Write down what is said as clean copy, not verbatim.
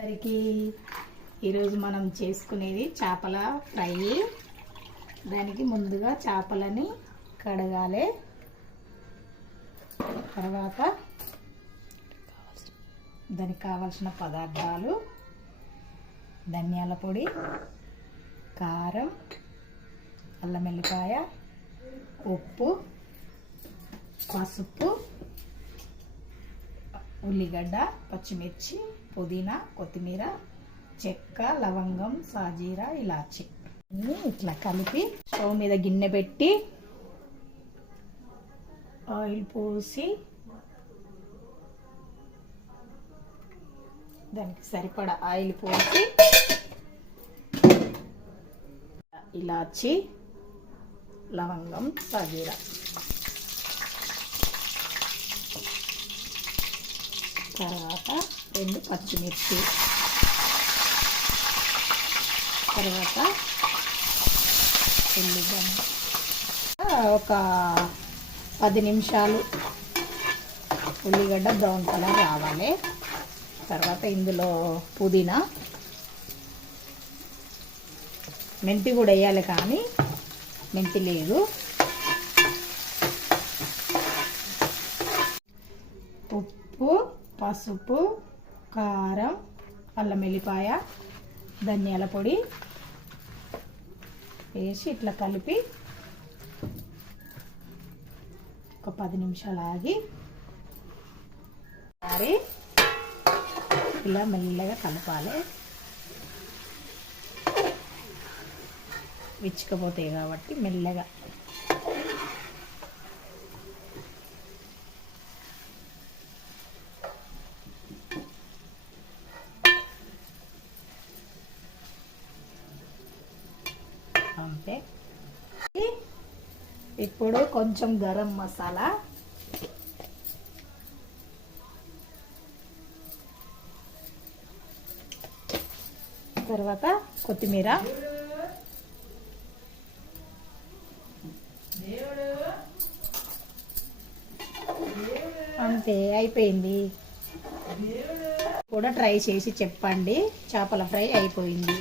సరికి ఈరోజు మనం చేసుకునేది చేపల ఫ్రై. దానికి ముందుగా చేపలని కడగాలి. తర్వాత దానికి కావాల్సిన పదార్థాలు: ధనియాల పొడి, కారం, అల్లం వెల్లిపాయ, ఉప్పు, పసుపు, ఉల్లిగడ్డ, పచ్చిమిర్చి, పుదీనా, కొత్తిమీర, చెక్క, లవంగం, సాజీరా, ఇలాచి ఇట్లా కలిపి స్టవ్ మీద గిన్నె పెట్టి ఆయిల్ పోసి దానికి సరిపడా ఆయిల్ పోసి ఇలాచి, లవంగం, సాజీరా, తర్వాత 2 పచ్చిమిర్చి, తర్వాత ఉల్లిగడ్డ. ఒక 10 నిమిషాలు ఉల్లిగడ్డ బ్రౌన్ కలర్ రావాలి. తర్వాత ఇందులో పుదీనా, మెంతి కూడా వేయాలి, కానీ మెంతి లేదు. ఉప్పు, పసుపు, కారం, అల్లం వెల్లిపాయ, ధనియాల పొడి వేసి ఇట్లా కలిపి ఒక 10 నిమిషాలు ఆగి ఇలా మెల్లగా కలపాలి. విచ్చుకపోతాయి కాబట్టి మెల్లగా అంతే. ఇప్పుడు కొంచెం గరం మసాలా, తర్వాత కొత్తిమీర, అంతే అయిపోయింది. కూడా ట్రై చేసి చెప్పండి. చేపల ఫ్రై అయిపోయింది.